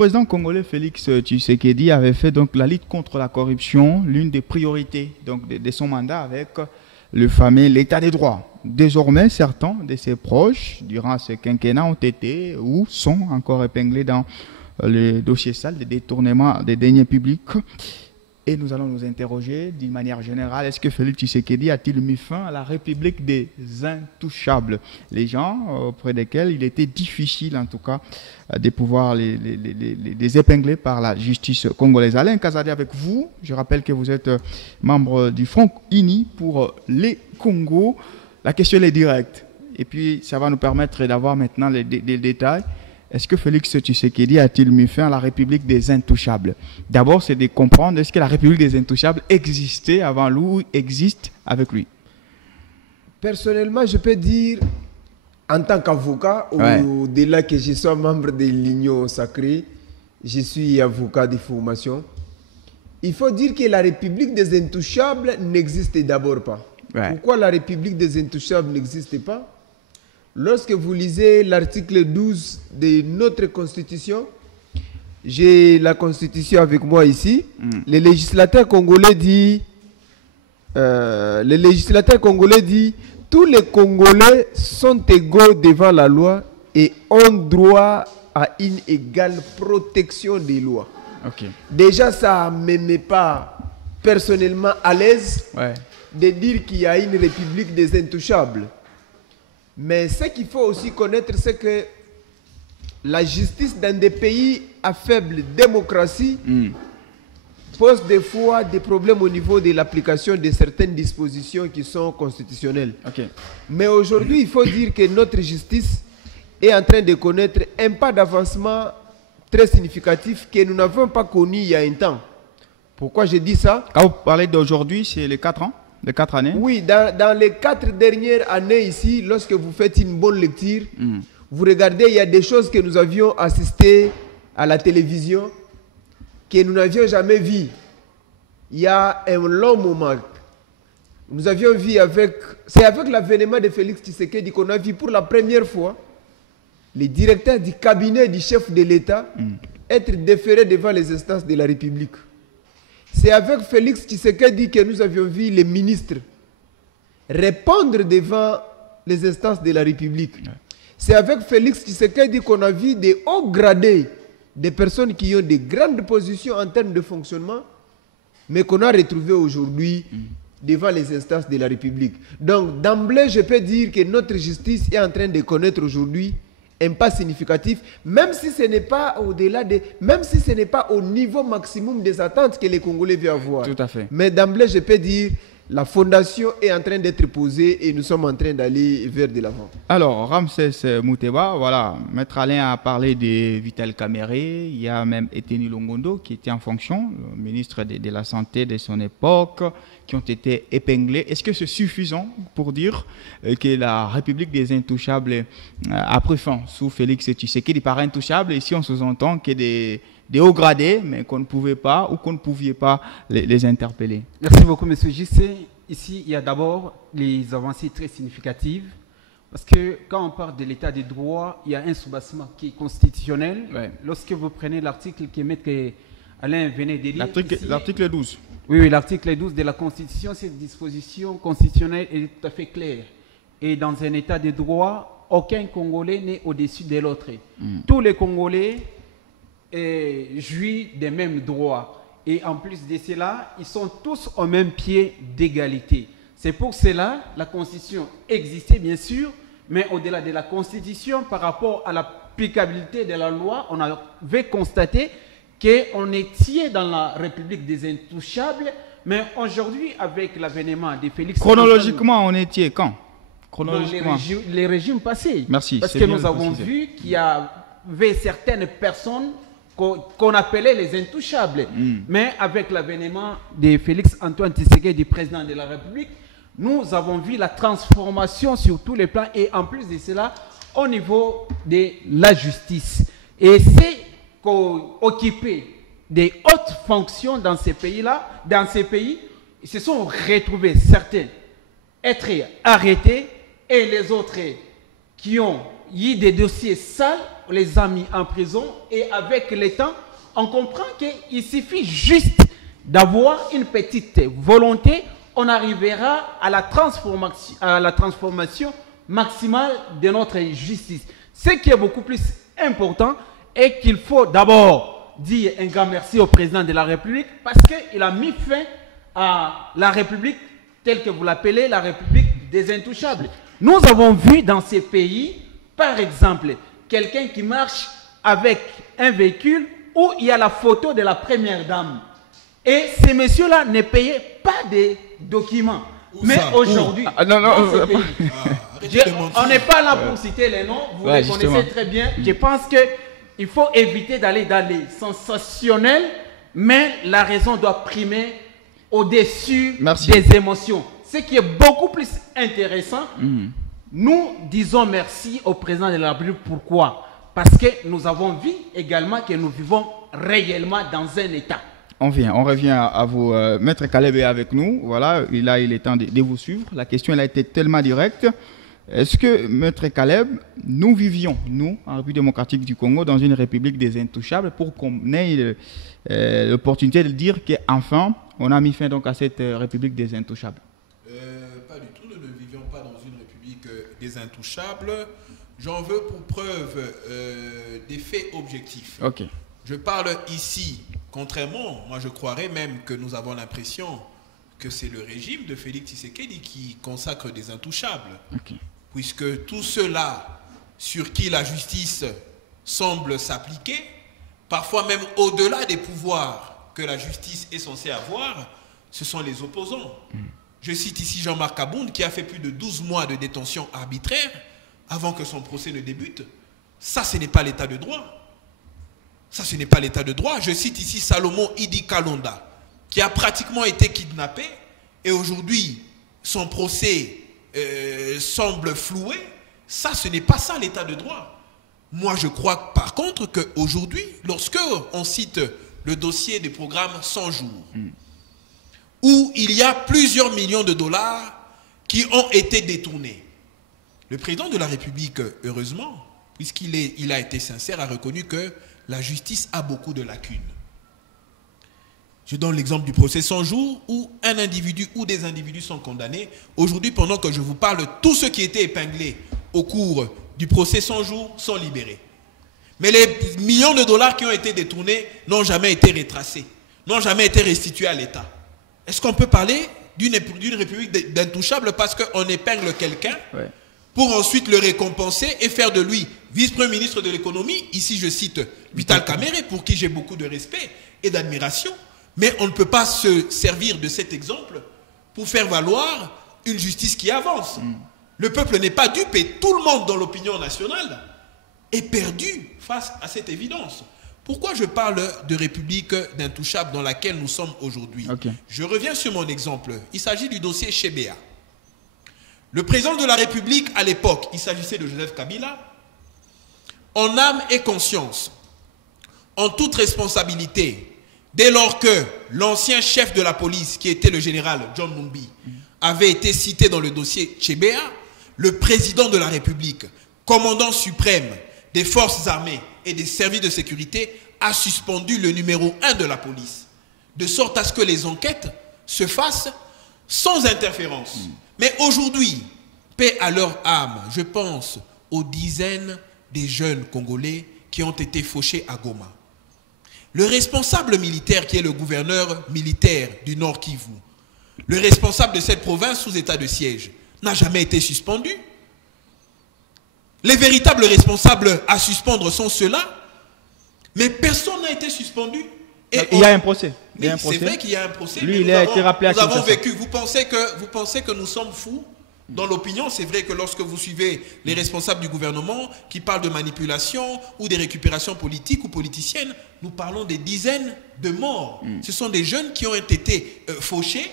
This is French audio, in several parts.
président congolais Félix Tshisekedi avait fait donc la lutte contre la corruption l'une des priorités donc, de son mandat avec le fameux l'état des droits. Désormais, certains de ses proches, durant ce quinquennat, ont été ou sont encore épinglés dans le dossier sale des détournements des deniers publics. Et nous allons nous interroger d'une manière générale, est-ce que Félix Tshisekedi a-t-il mis fin à la République des intouchables? Les gens auprès desquels il était difficile en tout cas de pouvoir les épingler par la justice congolaise. Alain Kazadé avec vous, je rappelle que vous êtes membre du Front Uni pour les Congos. La question est directe et puis ça va nous permettre d'avoir maintenant les détails. Est-ce que Félix Tshisekedi a-t-il mis fin à la République des Intouchables? D'abord, c'est de comprendre est-ce que la République des Intouchables existait avant lui ou existe avec lui? Personnellement, je peux dire, en tant qu'avocat, au-delà que je sois membre de l'Union sacrée, je suis avocat de formation. Il faut dire que la République des Intouchables n'existe d'abord pas. Pourquoi la République des Intouchables n'existe pas? Lorsque vous lisez l'article 12 de notre Constitution, j'ai la Constitution avec moi ici, le législateur congolais dit, tous les Congolais sont égaux devant la loi et ont droit à une égale protection des lois. Déjà, ça ne me met pas personnellement à l'aise de dire qu'il y a une République des Intouchables. Mais ce qu'il faut aussi connaître, c'est que la justice dans des pays à faible démocratie pose des fois des problèmes au niveau de l'application de certaines dispositions qui sont constitutionnelles. Mais aujourd'hui, il faut dire que notre justice est en train de connaître un pas d'avancement très significatif que nous n'avons pas connu il y a un temps. Pourquoi je dis ça? Quand vous parlez d'aujourd'hui, c'est les 4 ans? Les 4 années? Oui, dans les 4 dernières années ici, lorsque vous faites une bonne lecture, vous regardez, il y a des choses que nous avions assistées à la télévision, que nous n'avions jamais vues. Il y a un long moment. Nous avions vu c'est avec l'avènement de Félix Tshisekedi qu'on a vu pour la première fois les directeurs du cabinet du chef de l'État être déférés devant les instances de la République. C'est avec Félix Tshisekedi que nous avions vu les ministres répondre devant les instances de la République. C'est avec Félix Tshisekedi qu'on a vu des hauts gradés, des personnes qui ont des grandes positions en termes de fonctionnement, mais qu'on a retrouvées aujourd'hui devant les instances de la République. Donc, d'emblée, je peux dire que notre justice est en train de connaître aujourd'hui un pas significatif, même si ce n'est pas même si ce n'est pas au niveau maximum des attentes que les Congolais veulent avoir. Tout à fait. Mais d'emblée, je peux dire, la fondation est en train d'être posée et nous sommes en train d'aller vers de l'avant. Alors, Ramsès Mouteba, voilà, Maître Alain a parlé de Vital Kamerhe, il y a même Eteni Longondo qui était en fonction, le ministre de la Santé de son époque, qui ont été épinglés. Est-ce que c'est suffisant pour dire que la République des Intouchables a pris fin sous Félix Tshisekedi? Par intouchable, ici on sous-entend que des hauts gradés, mais qu'on ne pouvait pas ou qu'on ne pouvait pas les interpeller. Merci beaucoup, M. JC. Ici, il y a d'abord les avancées très significatives, parce que quand on parle de l'état des droits, il y a un soubassement qui est constitutionnel. Lorsque vous prenez l'article que M. Alain venait de lire, l'article 12. Oui, l'article 12 de la Constitution, cette disposition constitutionnelle est tout à fait claire. Et dans un état de droit, aucun Congolais n'est au-dessus de l'autre. Tous les Congolais jouissent des mêmes droits. Et en plus de cela, ils sont tous au même pied d'égalité. C'est pour cela que la Constitution existait, bien sûr, mais au-delà de la Constitution, par rapport à l'applicabilité de la loi, on avait constaté qu'on était dans la République des Intouchables, mais aujourd'hui, avec l'avènement de Félix... Chronologiquement, on était quand? Chronologiquement. Les régimes passés. Merci. Parce que nous avons vu qu'il y avait certaines personnes qu'on appelait les intouchables. Mais avec l'avènement de Félix Antoine Tshisekedi, du président de la République, nous avons vu la transformation sur tous les plans et en plus de cela, au niveau de la justice. Et c'est qu'occupés des hautes fonctions dans ces pays-là, dans ces pays, ils se sont retrouvés certains être arrêtés et les autres qui ont eu des dossiers sales les a mis en prison et avec le temps, on comprend qu'il suffit juste d'avoir une petite volonté, on arrivera à la transformation maximale de notre justice. Ce qui est beaucoup plus important est qu'il faut d'abord dire un grand merci au président de la République parce qu'il a mis fin à la République telle que vous l'appelez, la République des Intouchables. Nous avons vu dans ces pays, par exemple, quelqu'un qui marche avec un véhicule où il y a la photo de la première dame. Et ces messieurs-là ne payaient pas de documents. Mais aujourd'hui, on n'est pas là pour citer les noms, vous les connaissez très bien. Je pense qu'il faut éviter d'aller dans les sensationnels, mais la raison doit primer au-dessus des émotions. Ce qui est beaucoup plus intéressant, nous disons merci au président de la République. Pourquoi? Parce que nous avons vu également que nous vivons réellement dans un État. On revient à vous. Maître Caleb est avec nous. Voilà, il est temps de vous suivre. La question elle a été tellement directe. Est-ce que, Maître Caleb, nous vivions, nous, en République démocratique du Congo, dans une république des intouchables pour qu'on ait l'opportunité de dire qu'enfin, on a mis fin donc à cette république des intouchables? Pas du tout. Nous ne vivions pas dans une république des intouchables. J'en veux pour preuve des faits objectifs. Ok. Je parle ici, contrairement, moi je croirais même que nous avons l'impression que c'est le régime de Félix Tshisekedi qui consacre des intouchables. Okay. Puisque tous ceux-là sur qui la justice semble s'appliquer, parfois même au-delà des pouvoirs que la justice est censée avoir, ce sont les opposants. Je cite ici Jean-Marc Abound qui a fait plus de 12 mois de détention arbitraire avant que son procès ne débute. Ça, ce n'est pas l'état de droit. Ça, ce n'est pas l'état de droit. Je cite ici Salomon Idi Kalonda, qui a pratiquement été kidnappé et aujourd'hui, son procès semble floué. Ça, ce n'est pas ça l'état de droit. Moi, je crois par contre qu'aujourd'hui, lorsque on cite le dossier des programmes 100 jours, où il y a plusieurs millions de dollars qui ont été détournés, le président de la République, heureusement, puisqu'il a été sincère, a reconnu que la justice a beaucoup de lacunes. Je donne l'exemple du procès 100 jours où un individu ou des individus sont condamnés. Aujourd'hui, pendant que je vous parle, tous ceux qui étaient épinglés au cours du procès 100 jours sont libérés. Mais les millions de dollars qui ont été détournés n'ont jamais été retracés, n'ont jamais été restitués à l'État. Est-ce qu'on peut parler d'une république d'intouchables parce qu'on épingle quelqu'un pour ensuite le récompenser et faire de lui vice-premier ministre de l'économie? Ici, je cite Vital Kamerhe, pour qui j'ai beaucoup de respect et d'admiration. Mais on ne peut pas se servir de cet exemple pour faire valoir une justice qui avance. Le peuple n'est pas dupe et tout le monde dans l'opinion nationale est perdu face à cette évidence. Pourquoi je parle de république d'intouchables dans laquelle nous sommes aujourd'hui? Je reviens sur mon exemple. Il s'agit du dossier Chebea. Le président de la République, à l'époque, il s'agissait de Joseph Kabila, en âme et conscience, en toute responsabilité, dès lors que l'ancien chef de la police, qui était le général John Numbi, avait été cité dans le dossier Chebea, le président de la République, commandant suprême des forces armées et des services de sécurité, a suspendu le numéro 1 de la police, de sorte à ce que les enquêtes se fassent sans interférence. Mais aujourd'hui, paix à leur âme, je pense aux dizaines des jeunes Congolais qui ont été fauchés à Goma. Le responsable militaire qui est le gouverneur militaire du Nord Kivu, le responsable de cette province sous état de siège, n'a jamais été suspendu. Les véritables responsables à suspendre sont ceux-là, mais personne n'a été suspendu. Et il y a un procès. C'est vrai qu'il y a un procès. Lui, il a été rappelé à Kinshasa. Nous avons vécu. Vous pensez que nous sommes fous dans l'opinion? C'est vrai que lorsque vous suivez les responsables du gouvernement qui parlent de manipulation ou des récupérations politiques ou politiciennes, nous parlons des dizaines de morts. Ce sont des jeunes qui ont été fauchés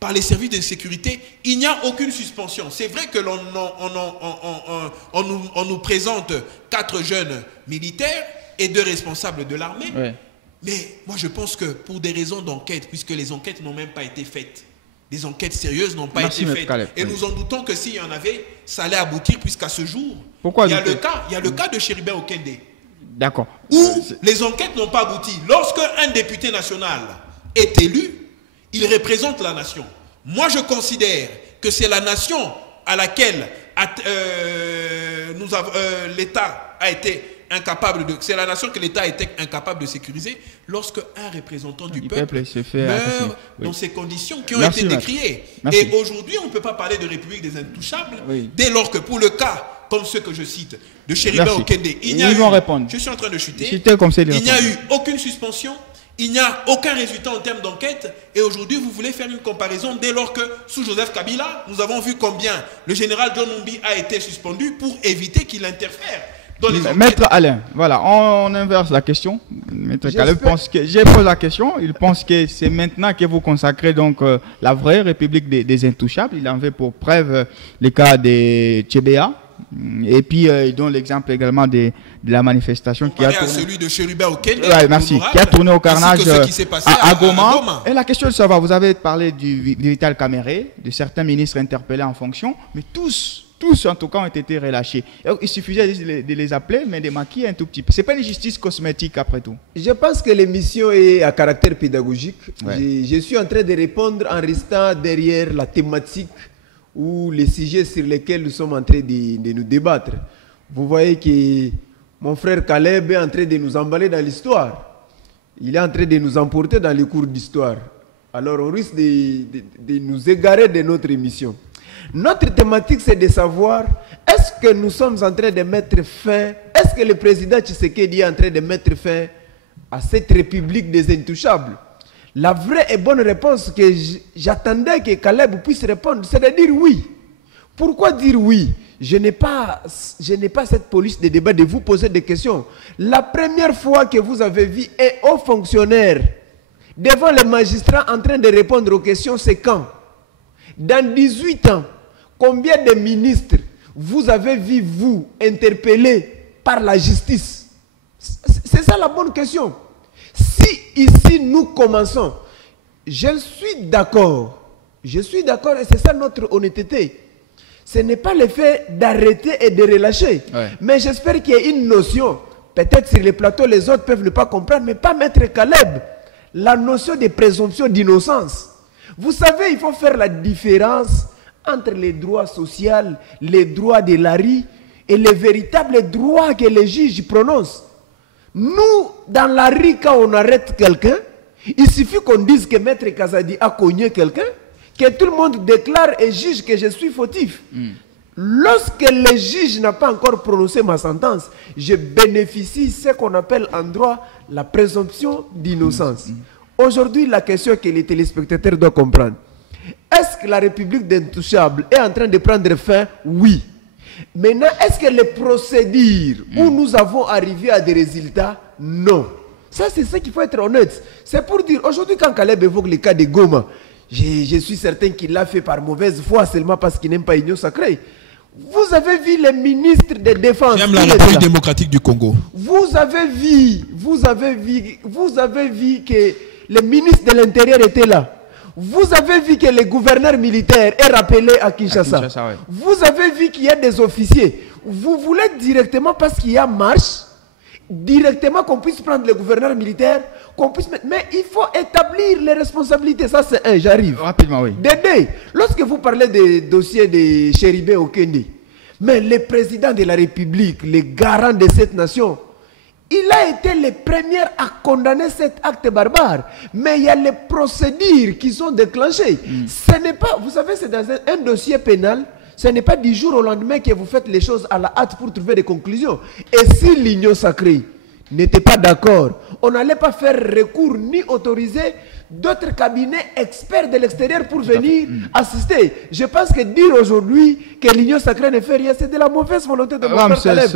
par les services de sécurité. Il n'y a aucune suspension. C'est vrai que on nous présente 4 jeunes militaires et 2 responsables de l'armée. Mais moi, je pense que pour des raisons d'enquête, puisque les enquêtes n'ont même pas été faites, des enquêtes sérieuses n'ont pas été faites. Et nous en doutons que s'il y en avait, ça allait aboutir, puisqu'à ce jour, il y a le cas de Chérubin Okende. D'accord. Où les enquêtes n'ont pas abouti. Lorsque un député national est élu, il représente la nation. Moi, je considère que c'est la nation à laquelle l'État a été incapable de... C'est la nation que l'État a été incapable de sécuriser lorsque un représentant du peuple se fait meurt dans ces conditions qui ont été décriées. Et aujourd'hui, on ne peut pas parler de République des Intouchables dès lors que pour le cas, comme ceux que je cite, de Chériba Okende, il n'y a eu... Je suis en train de chuter. Il n'y a eu aucune suspension. Il n'y a aucun résultat en termes d'enquête. Et aujourd'hui, vous voulez faire une comparaison dès lors que, sous Joseph Kabila, nous avons vu combien le général John Numbi a été suspendu pour éviter qu'il interfère dans les enquêtes. Maître Alain, voilà, on inverse la question. Maître Caleb pense que... J'ai posé la question. Il pense que c'est maintenant que vous consacrez donc la vraie République des Intouchables. Il en veut pour preuve le cas de Tchébéa. Et puis, il donne l'exemple également de la manifestation qui a tourné... celui de Chériba Okende, qui a tourné au carnage à Goma. Goma. Et la question de savoir, vous avez parlé du Vital Caméré, de certains ministres interpellés en fonction, mais tous en tout cas ont été relâchés. Il suffisait de les appeler, mais de maquiller un tout petit peu. Ce n'est pas une justice cosmétique après tout. Je pense que l'émission est à caractère pédagogique. Je suis en train de répondre en restant derrière la thématique ou les sujets sur lesquels nous sommes en train de nous débattre. Vous voyez que mon frère Caleb est en train de nous emballer dans l'histoire. Il est en train de nous emporter dans les cours d'histoire. Alors on risque de nous égarer de notre émission. Notre thématique, c'est de savoir, est-ce que nous sommes en train de mettre fin, est-ce que le président Tshisekedi est en train de mettre fin à cette République des Intouchables? La vraie et bonne réponse que j'attendais que Caleb puisse répondre, c'est de dire oui. Pourquoi dire oui? Je n'ai pas cette police de débat de vous poser des questions. La première fois que vous avez vu un haut fonctionnaire devant les magistrats en train de répondre aux questions, c'est quand? Dans 18 ans, combien de ministres vous avez vu, vous, interpellés par la justice? C'est ça la bonne question. Si ici nous commençons, je suis d'accord et c'est ça notre honnêteté. Ce n'est pas le fait d'arrêter et de relâcher. Mais j'espère qu'il y a une notion, peut-être sur les plateaux les autres peuvent ne pas comprendre, mais pas Maître Caleb, la notion de présomption d'innocence. Vous savez, il faut faire la différence entre les droits sociaux, les droits de la rue et les véritables droits que les juges prononcent. Nous, dans la rue, quand on arrête quelqu'un, il suffit qu'on dise que Maître Kazadi a cogné quelqu'un, que tout le monde déclare et juge que je suis fautif. Lorsque le juge n'a pas encore prononcé ma sentence, je bénéficie de ce qu'on appelle en droit la présomption d'innocence. Aujourd'hui, la question que les téléspectateurs doivent comprendre, est-ce que la République d'Intouchables est en train de prendre fin? Oui. Maintenant, est-ce que les procédures où nous avons arrivé à des résultats? Non. Ça, c'est ce qu'il faut être honnête. C'est pour dire, aujourd'hui, quand Caleb évoque le cas de Goma, je suis certain qu'il l'a fait par mauvaise foi, seulement parce qu'il n'aime pas l'Union sacrée. Vous avez vu les ministres de défense. J'aime la République démocratique du Congo. Vous avez vu que le ministre de l'Intérieur était là. Vous avez vu que le gouverneur militaire est rappelé à Kinshasa. Vous avez vu qu'il y a des officiers. Vous voulez directement, parce qu'il y a marche, directement qu'on puisse prendre le gouverneur militaire, qu'on puisse mettre... Mais il faut établir les responsabilités. Ça, c'est un, j'arrive. Rapidement, oui. Dédé, lorsque vous parlez des dossiers de Chériba Okende, mais le président de la République, le garant de cette nation, il a été le premier à condamner cet acte barbare. Mais il y a les procédures qui sont déclenchées. Ce n'est pas, vous savez, c'est dans un dossier pénal. Ce n'est pas du jour au lendemain que vous faites les choses à la hâte pour trouver des conclusions. Et si l'Union sacrée n'était pas d'accord, on n'allait pas faire recours ni autoriser d'autres cabinets experts de l'extérieur pour venir assister. Je pense que dire aujourd'hui que l'Union sacrée ne fait rien, c'est de la mauvaise volonté de mon frère Caleb.